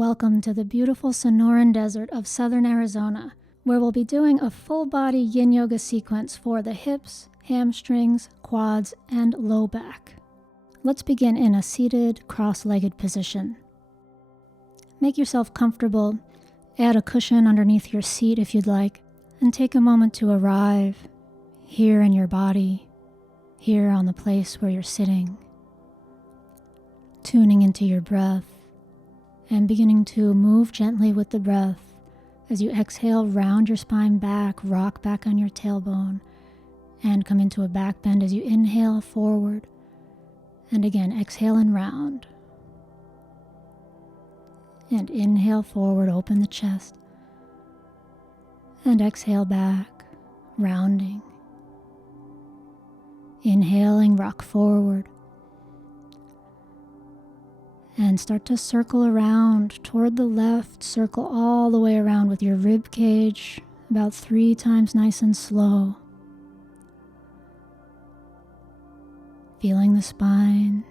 Welcome to the beautiful Sonoran Desert of southern Arizona, where we'll be doing a full-body Yin Yoga sequence for the hips, hamstrings, quads, and low back. Let's begin in a seated, cross-legged position. Make yourself comfortable, add a cushion underneath your seat if you'd like, and take a moment to arrive here in your body, here on the place where you're sitting, tuning into your breath, and beginning to move gently with the breath. As you exhale, round your spine back, rock back on your tailbone, and come into a back bend as you inhale forward. And again, exhale and round. And inhale forward, open the chest. And exhale back, rounding. Inhaling, rock forward. And start to circle around toward the left. Circle all the way around with your rib cage, about 3 times nice and slow. Feeling the spine.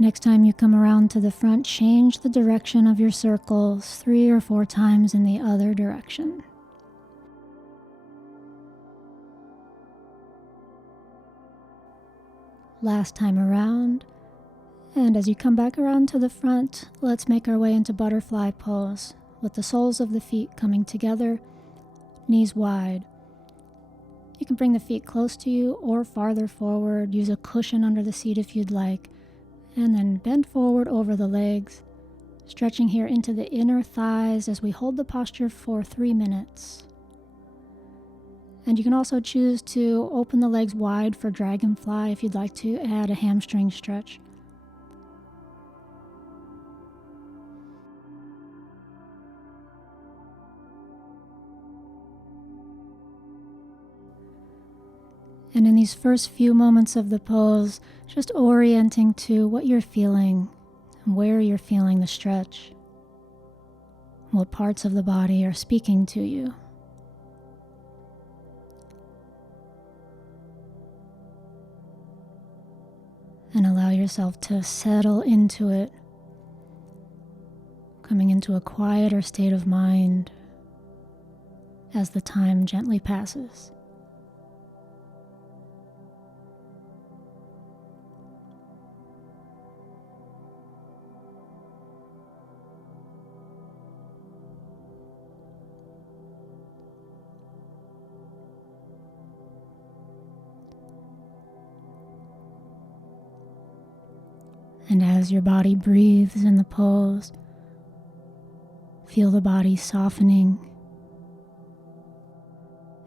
Next time you come around to the front, change the direction of your circles 3 or 4 times in the other direction. Last time around. And as you come back around to the front, let's make our way into butterfly pose with the soles of the feet coming together, knees wide. You can bring the feet close to you or farther forward. Use a cushion under the seat if you'd like. And then bend forward over the legs, stretching here into the inner thighs as we hold the posture for 3 minutes. And you can also choose to open the legs wide for Dragonfly if you'd like to add a hamstring stretch. And in these first few moments of the pose, just orienting to what you're feeling and where you're feeling the stretch, what parts of the body are speaking to you. And allow yourself to settle into it, coming into a quieter state of mind as the time gently passes. And as your body breathes in the pose, feel the body softening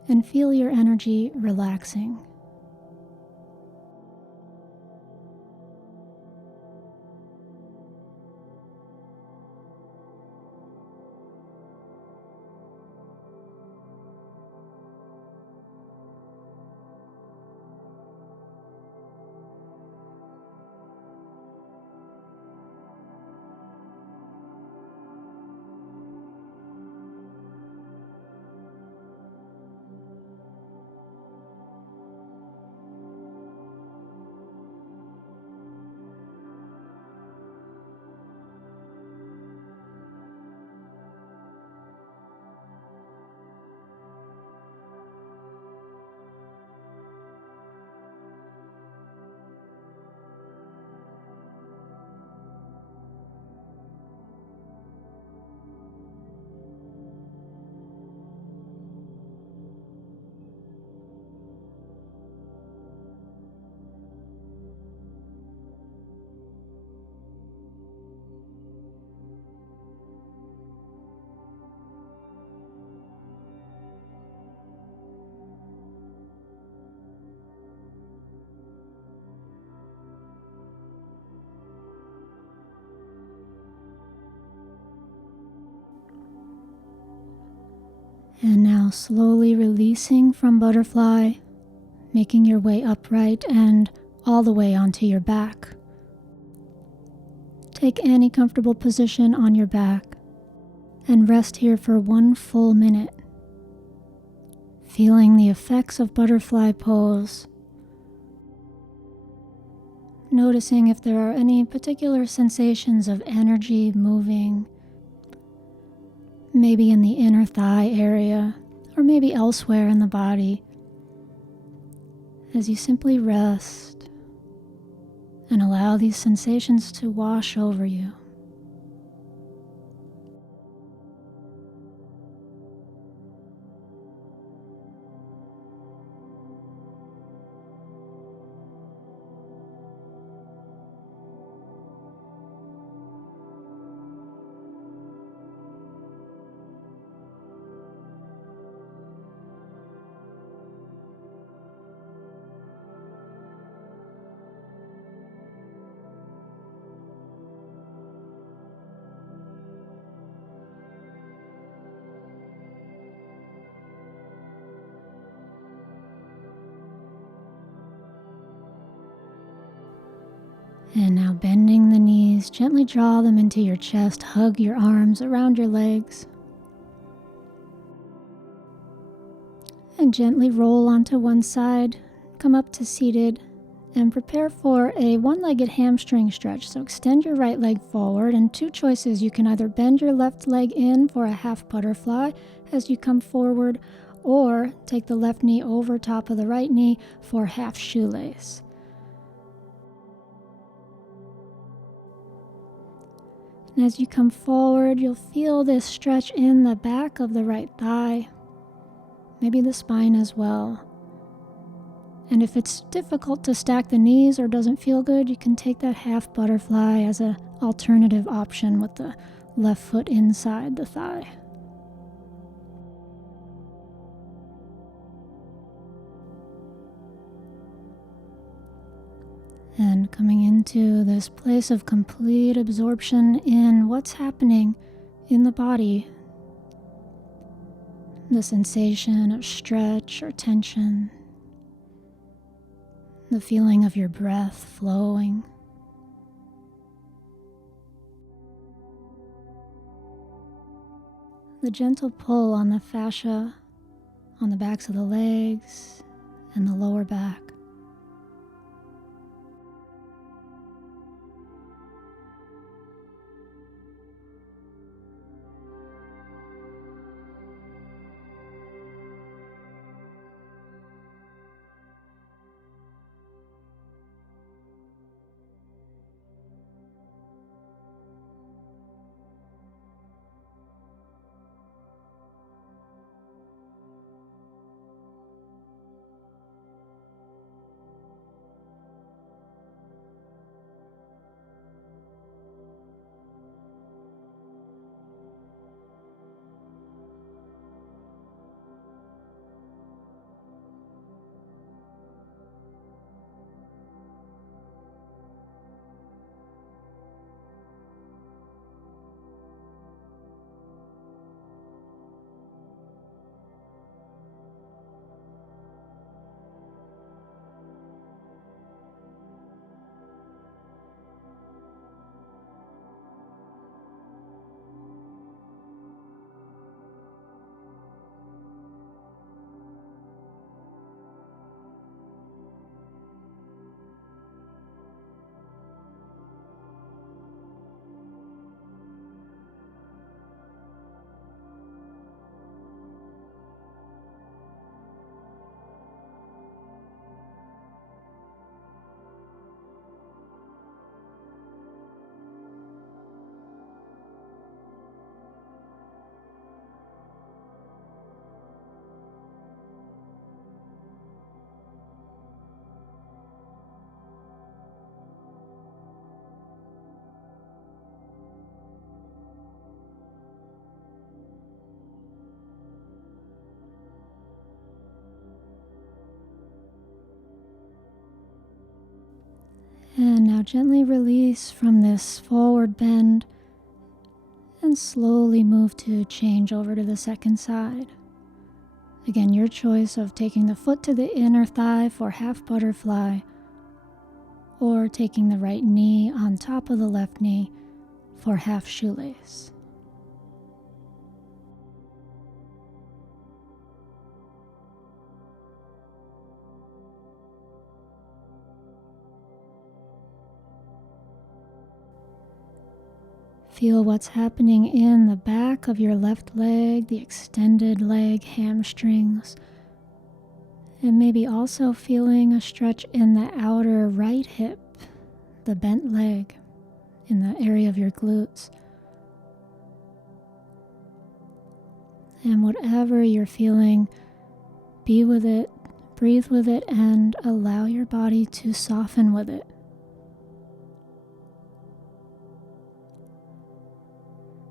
and feel your energy relaxing. And now slowly releasing from butterfly, making your way upright and all the way onto your back. Take any comfortable position on your back and rest here for 1 full minute, feeling the effects of butterfly pose. Noticing if there are any particular sensations of energy moving maybe in the inner thigh area, or maybe elsewhere in the body, as you simply rest and allow these sensations to wash over you. And now bending the knees, gently draw them into your chest, hug your arms around your legs. And gently roll onto one side, come up to seated, and prepare for a one-legged hamstring stretch. So extend your right leg forward, and two choices. You can either bend your left leg in for a half butterfly as you come forward, or take the left knee over top of the right knee for half shoelace. And as you come forward, you'll feel this stretch in the back of the right thigh, maybe the spine as well. And if it's difficult to stack the knees or doesn't feel good, you can take that half butterfly as an alternative option with the left foot inside the thigh. And coming into this place of complete absorption in what's happening in the body, the sensation of stretch or tension, the feeling of your breath flowing. The gentle pull on the fascia, on the backs of the legs and the lower back. And now gently release from this forward bend and slowly move to change over to the second side. Again, your choice of taking the foot to the inner thigh for half butterfly, or taking the right knee on top of the left knee for half shoelace. feel what's happening in the back of your left leg, the extended leg, hamstrings, and maybe also feeling a stretch in the outer right hip, the bent leg, in the area of your glutes. And whatever you're feeling, be with it, breathe with it, and allow your body to soften with it.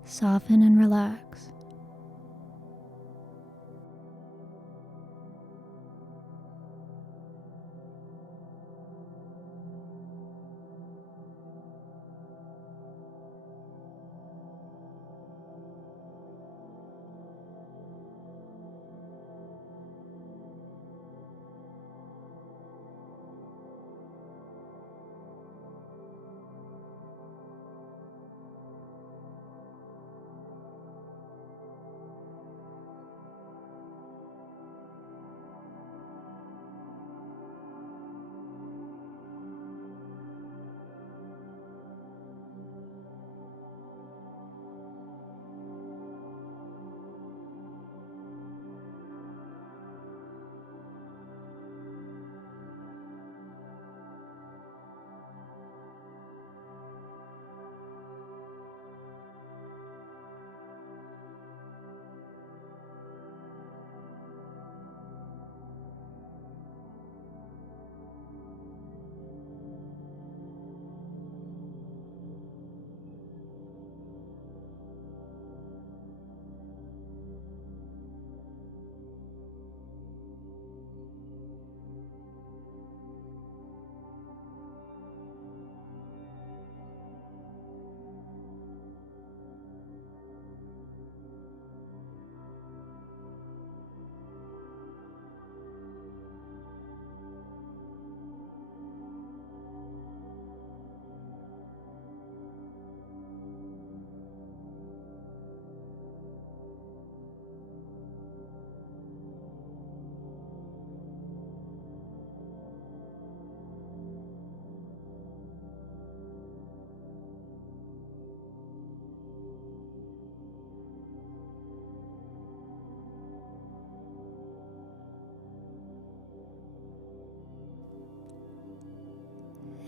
Soften and relax.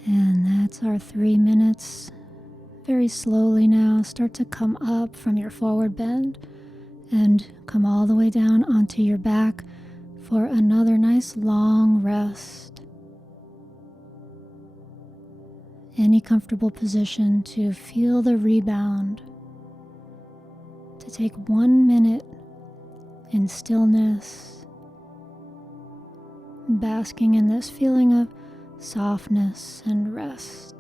And that's our 3 minutes. Very slowly now, start to come up from your forward bend and come all the way down onto your back for another nice long rest. Any comfortable position to feel the rebound. To take 1 minute in stillness, basking in this feeling of softness and rest.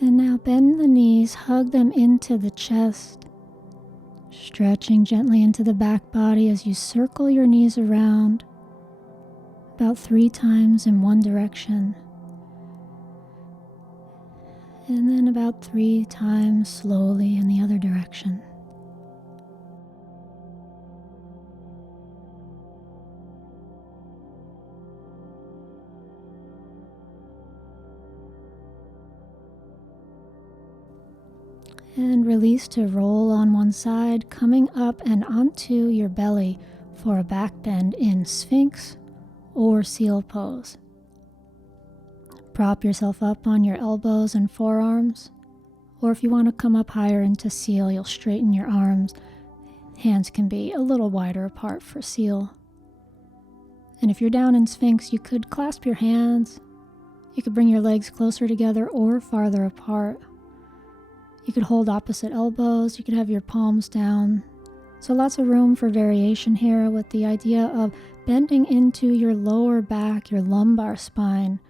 And now bend the knees, hug them into the chest, stretching gently into the back body as you circle your knees around about 3 times in one direction. And then about 3 times slowly in the other direction. And release to roll on one side, coming up and onto your belly for a back bend in Sphinx or seal pose. Prop yourself up on your elbows and forearms, or if you want to come up higher into seal, you'll straighten your arms. Hands can be a little wider apart for seal. And if you're down in Sphinx, you could clasp your hands. You could bring your legs closer together or farther apart. You could hold opposite elbows. You could have your palms down. So lots of room for variation here, with the idea of bending into your lower back, your lumbar spine,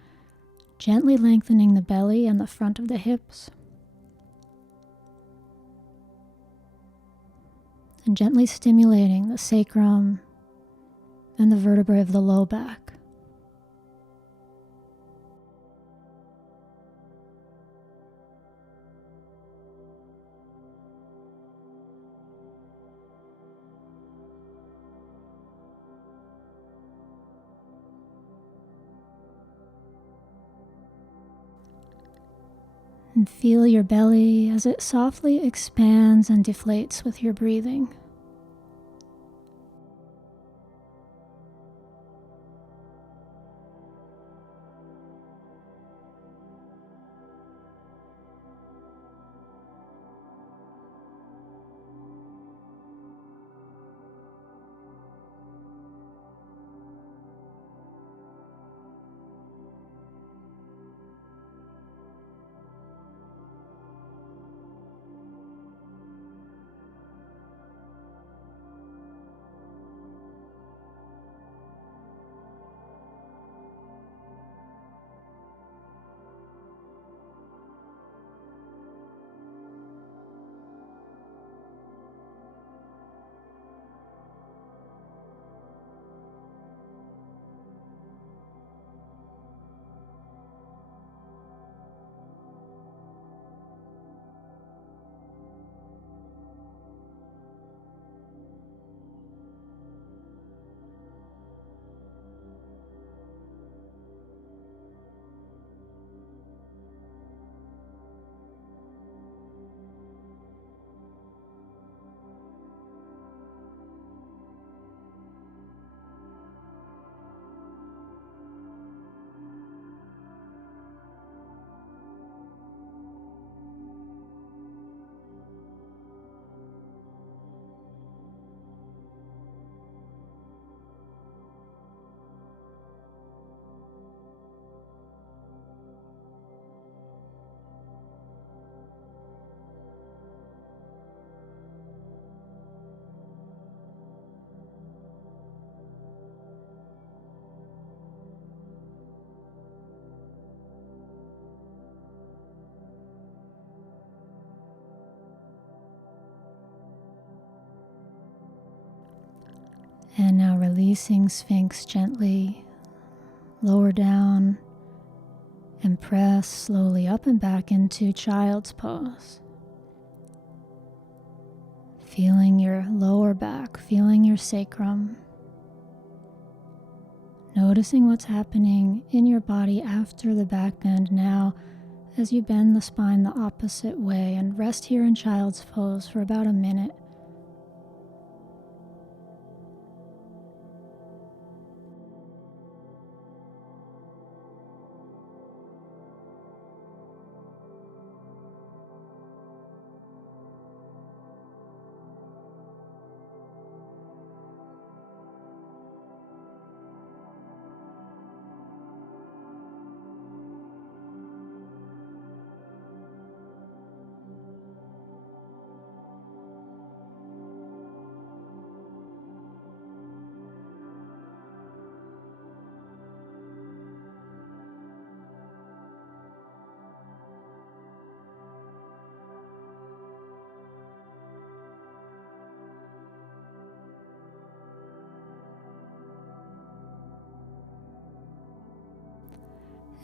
gently lengthening the belly and the front of the hips, and gently stimulating the sacrum and the vertebrae of the low back. And feel your belly as it softly expands and deflates with your breathing. And now releasing Sphinx gently, lower down, and press slowly up and back into Child's Pose. Feeling your lower back, feeling your sacrum. Noticing what's happening in your body after the back bend now as you bend the spine the opposite way, and rest here in Child's Pose for about a minute.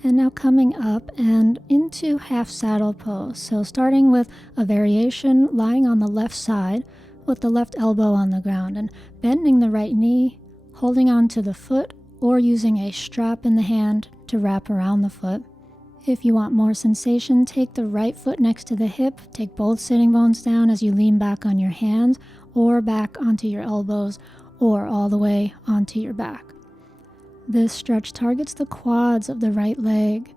And now coming up and into half saddle pose. So starting with a variation lying on the left side with the left elbow on the ground and bending the right knee, holding on to the foot or using a strap in the hand to wrap around the foot. If you want more sensation, take the right foot next to the hip, take both sitting bones down as you lean back on your hands or back onto your elbows or all the way onto your back. This stretch targets the quads of the right leg.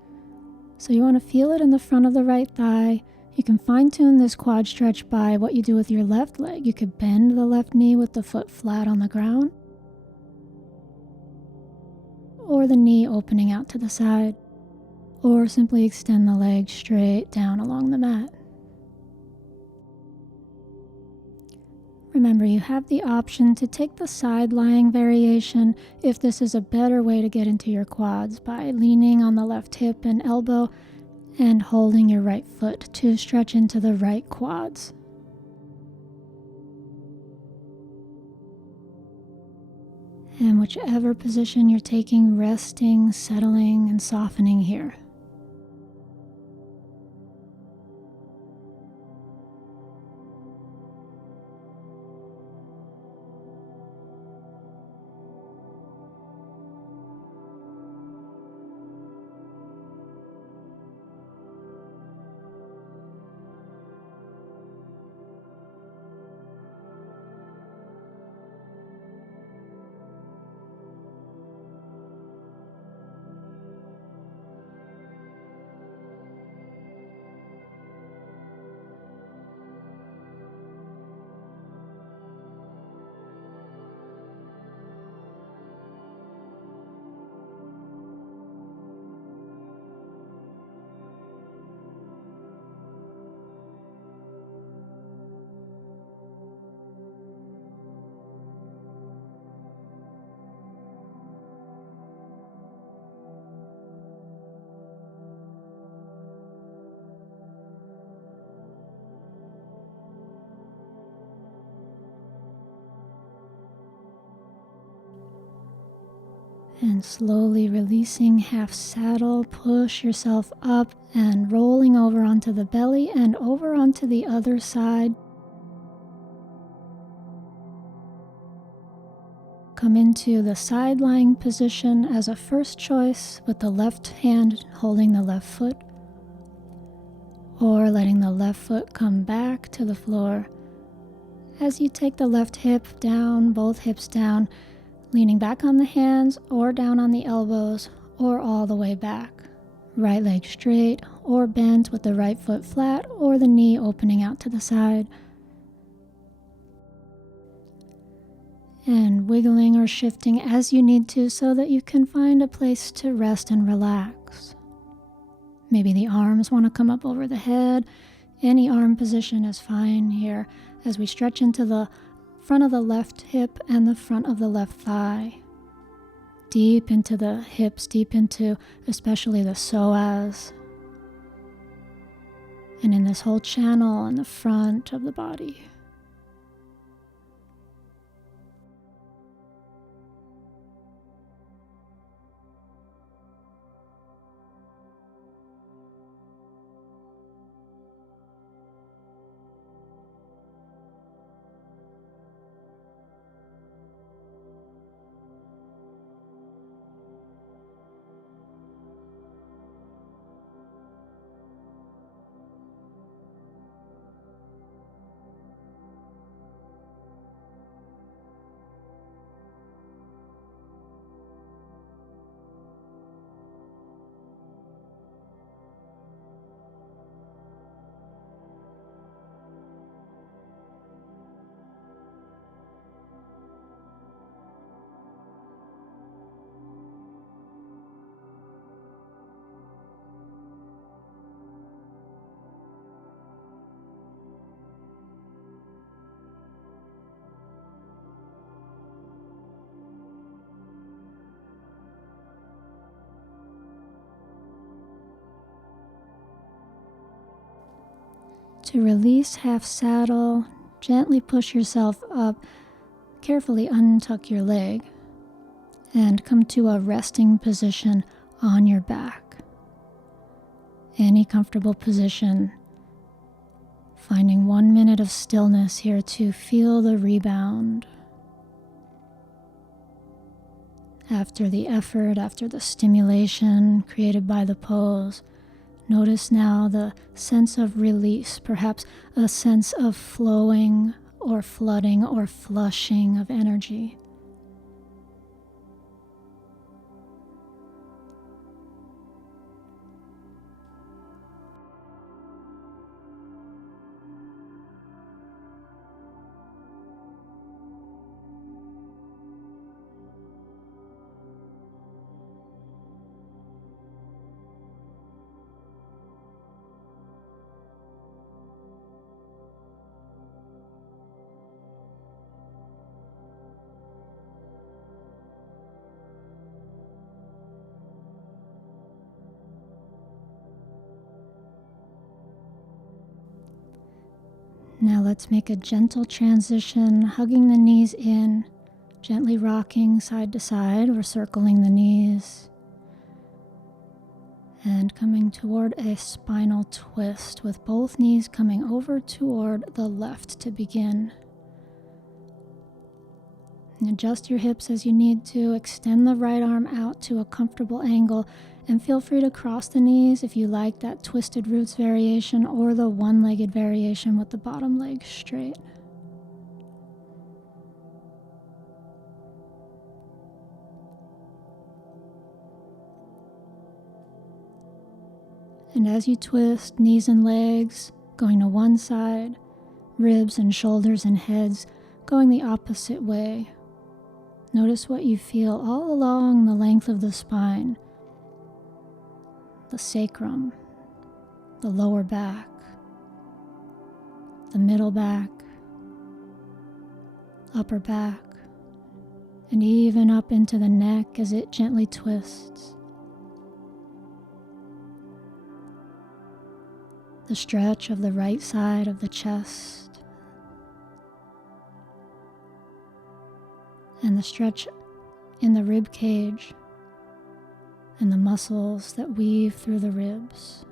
So you want to feel it in the front of the right thigh. You can fine-tune this quad stretch by what you do with your left leg. You could bend the left knee with the foot flat on the ground. or the knee opening out to the side, or simply extend the leg straight down along the mat. Remember, you have the option to take the side lying variation if this is a better way to get into your quads by leaning on the left hip and elbow and holding your right foot to stretch into the right quads. And whichever position you're taking, resting, settling, and softening here. And slowly releasing half saddle, push yourself up and rolling over onto the belly and over onto the other side. Come into the side lying position as a first choice with the left hand holding the left foot, or letting the left foot come back to the floor as you take the left hip down, both hips down, leaning back on the hands or down on the elbows or all the way back. Right leg straight or bent with the right foot flat or the knee opening out to the side. And wiggling or shifting as you need to so that you can find a place to rest and relax. Maybe the arms want to come up over the head. Any arm position is fine here as we stretch into the front of the left hip and the front of the left thigh. Deep into the hips, deep into especially the psoas. And in this whole channel in the front of the body. To release half saddle, gently push yourself up, carefully untuck your leg, and come to a resting position on your back. Any comfortable position. Finding 1 minute of stillness here to feel the rebound. After the effort, after the stimulation created by the pose, notice now the sense of release, perhaps a sense of flowing or flooding or flushing of energy. Now let's make a gentle transition, hugging the knees in, gently rocking side to side or circling the knees, and coming toward a spinal twist with both knees coming over toward the left to begin. And adjust your hips as you need to, extend the right arm out to a comfortable angle, and feel free to cross the knees if you like that twisted roots variation or the one-legged variation with the bottom leg straight. And as you twist, knees and legs going to one side, ribs and shoulders and heads going the opposite way. Notice what you feel all along the length of the spine, the sacrum, the lower back, the middle back, upper back, and even up into the neck as it gently twists. The stretch of the right side of the chest, and the stretch in the rib cage and the muscles that weave through the ribs.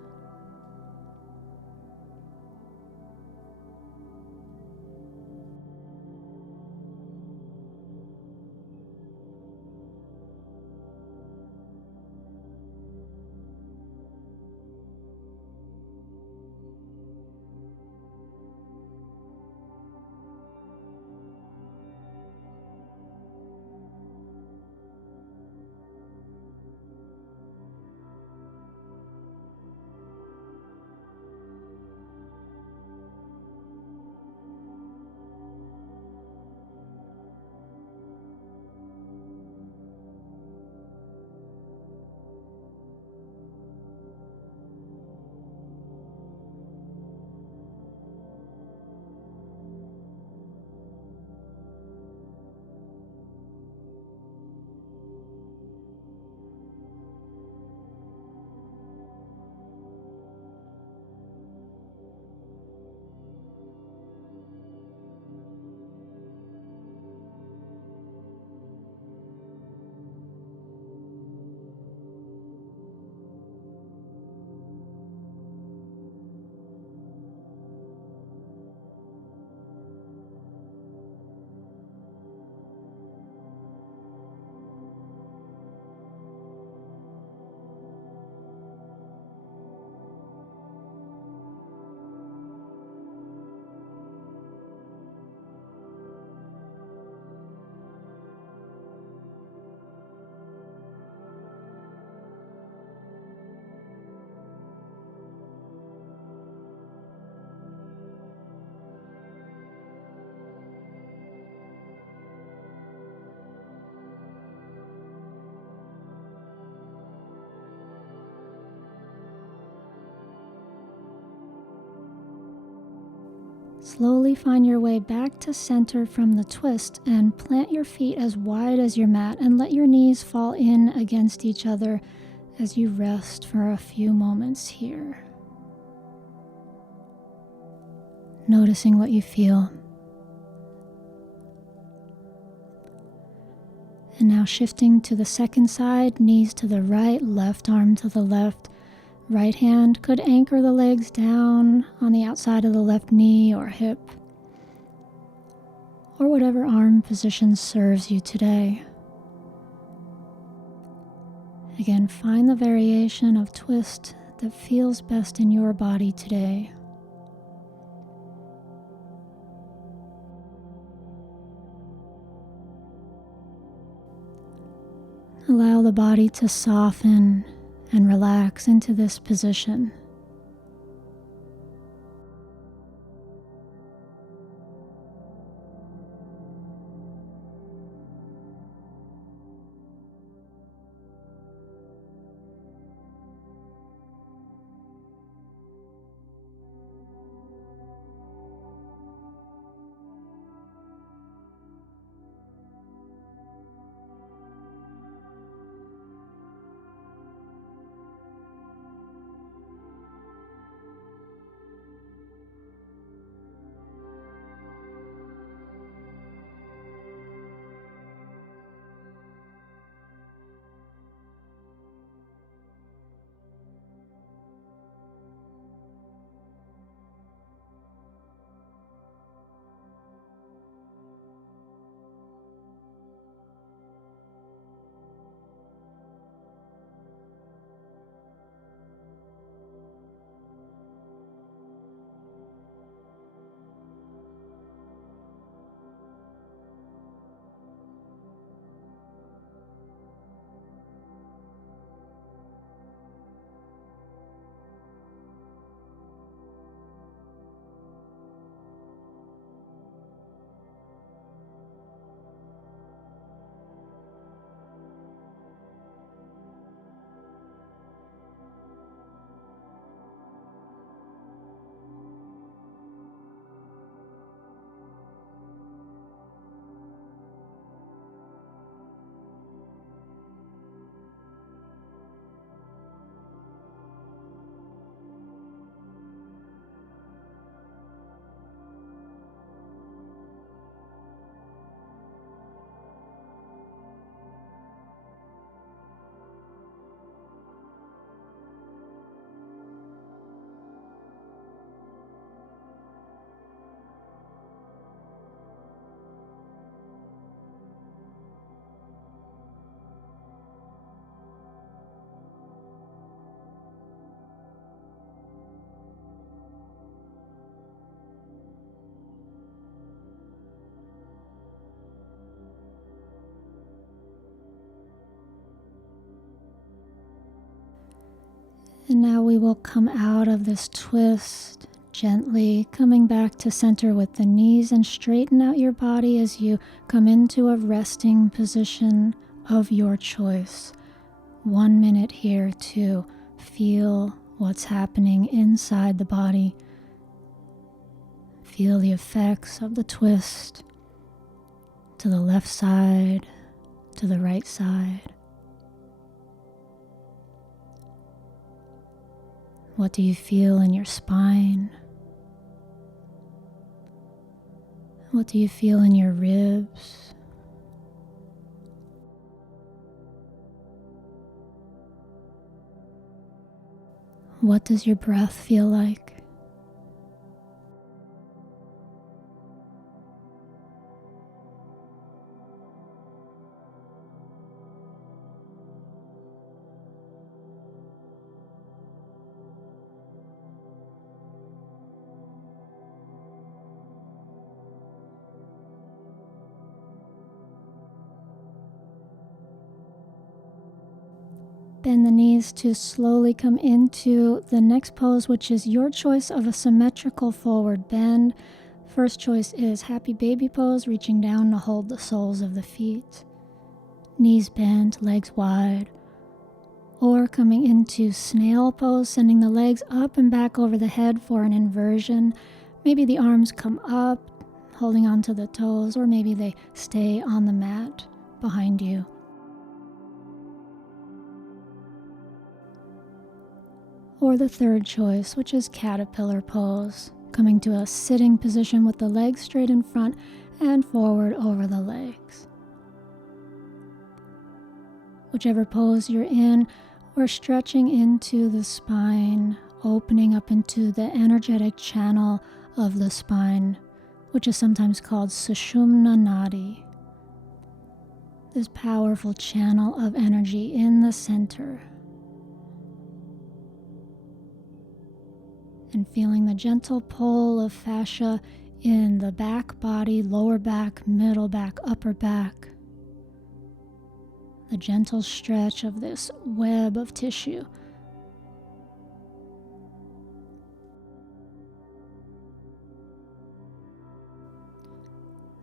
Slowly find your way back to center from the twist and plant your feet as wide as your mat and let your knees fall in against each other as you rest for a few moments here. Noticing what you feel. And now shifting to the second side, knees to the right, left arm to the left. Right hand could anchor the legs down on the outside of the left knee or hip, or whatever arm position serves you today. Again, find the variation of twist that feels best in your body today. Allow the body to soften and relax into this position. And now we will come out of this twist, gently coming back to center with the knees, and straighten out your body as you come into a resting position of your choice. 1 minute here to feel what's happening inside the body. Feel the effects of the twist to the left side, to the right side. What do you feel in your spine? What do you feel in your ribs? What does your breath feel like? Bend the knees to slowly come into the next pose, which is your choice of a symmetrical forward bend. First choice is happy baby pose, reaching down to hold the soles of the feet. Knees bent, legs wide. Or coming into snail pose, sending the legs up and back over the head for an inversion. Maybe the arms come up, holding onto the toes, or maybe they stay on the mat behind you. Or the third choice, which is caterpillar pose, coming to a sitting position with the legs straight in front and forward over the legs. Whichever pose you're in, we're stretching into the spine, opening up into the energetic channel of the spine, which is sometimes called Sushumna Nadi. This powerful channel of energy in the center. And feeling the gentle pull of fascia in the back body, lower back, middle back, upper back. The gentle stretch of this web of tissue.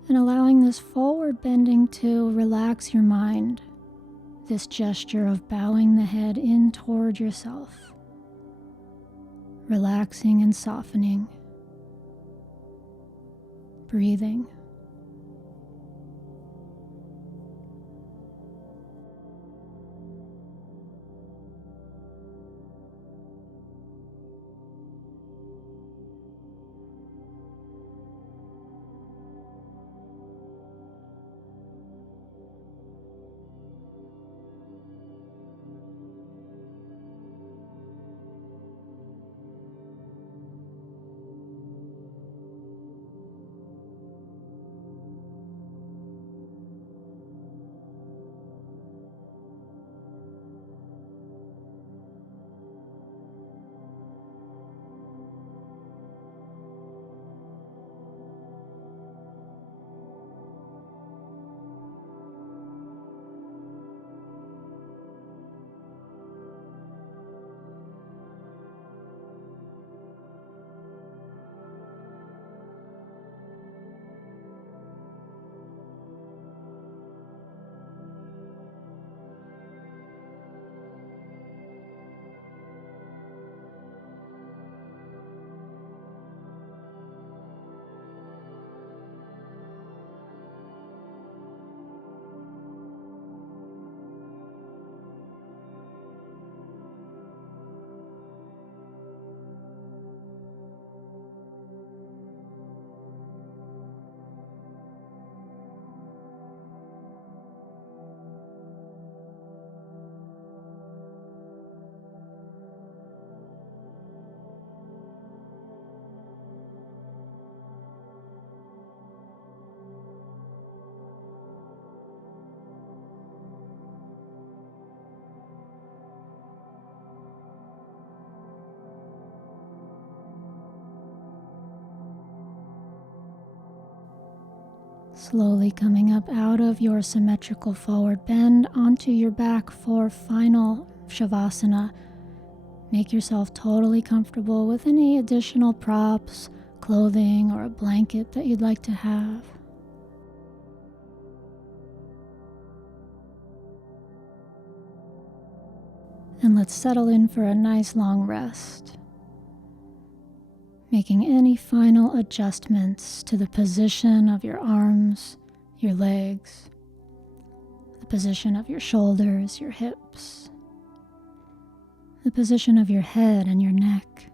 And allowing this forward bending to relax your mind. This gesture of bowing the head in toward yourself. Relaxing and softening, breathing. Slowly coming up out of your symmetrical forward bend onto your back for final Shavasana. Make yourself totally comfortable with any additional props, clothing, or a blanket that you'd like to have. And let's settle in for a nice long rest, making any final adjustments to the position of your arms, your legs, the position of your shoulders, your hips, the position of your head and your neck.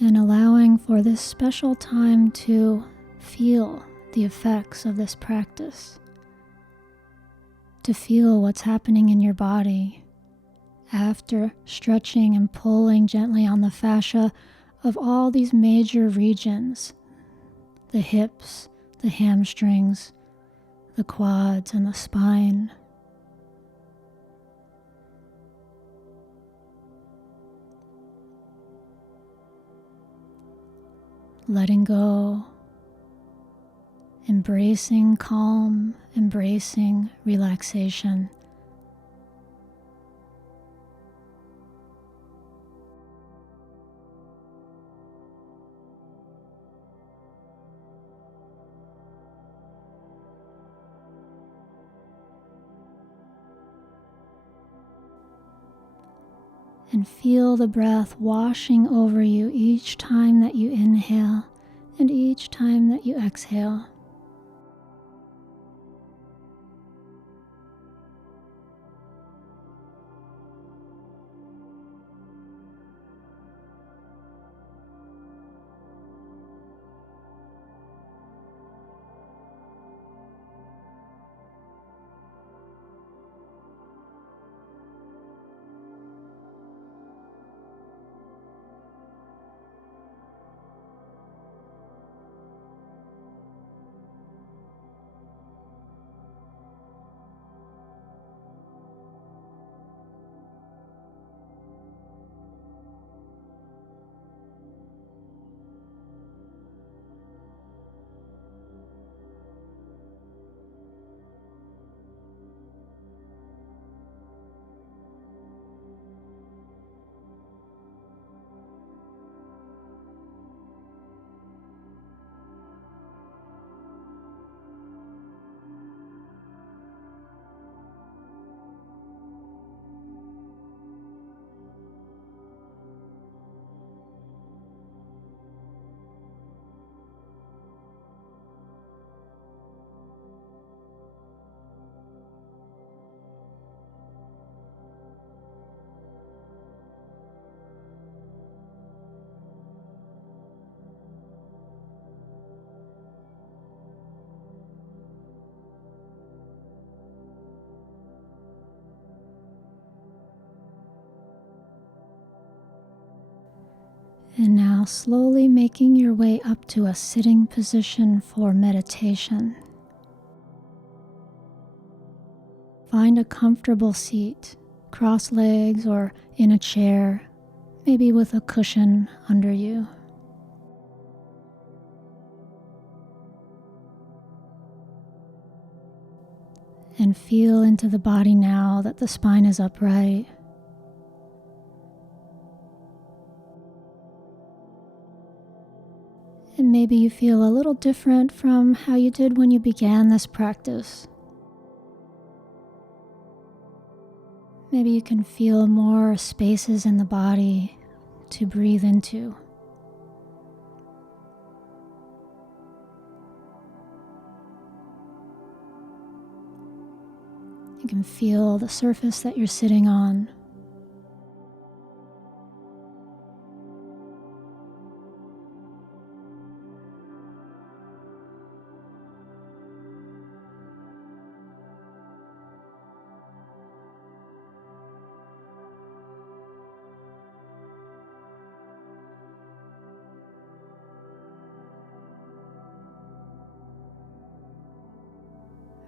And allowing for this special time to feel the effects of this practice, to feel what's happening in your body after stretching and pulling gently on the fascia of all these major regions, the hips, the hamstrings, the quads, and the spine. Letting go, embracing calm, embracing relaxation. And feel the breath washing over you each time that you inhale and each time that you exhale. And now slowly making your way up to a sitting position for meditation. Find a comfortable seat, cross legs or in a chair, maybe with a cushion under you. And feel into the body now that the spine is upright. And maybe you feel a little different from how you did when you began this practice. Maybe you can feel more spaces in the body to breathe into. You can feel the surface that you're sitting on.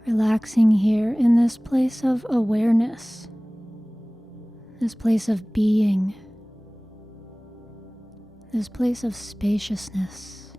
Relaxing here in this place of awareness, this place of being, this place of spaciousness.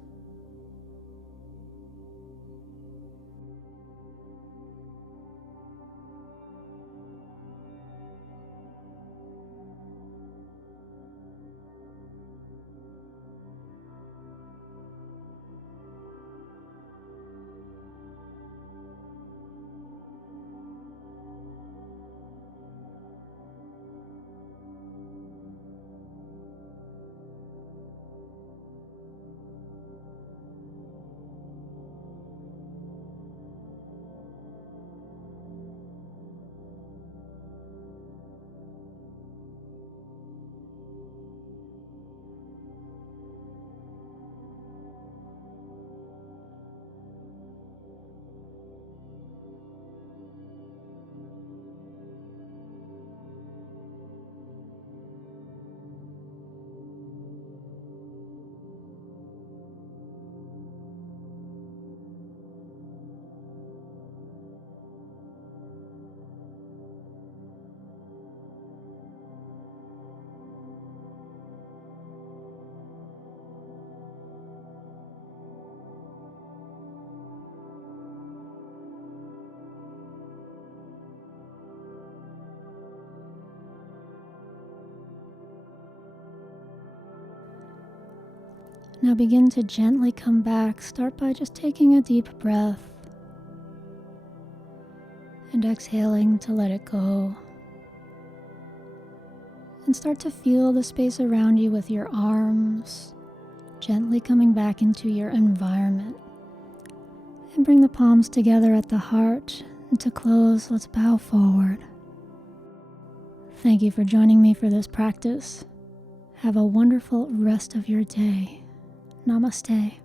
Now begin to gently come back. Start by just taking a deep breath and exhaling to let it go. And start to feel the space around you with your arms, gently coming back into your environment. And bring the palms together at the heart. And to close, let's bow forward. Thank you for joining me for this practice. Have a wonderful rest of your day. Namaste.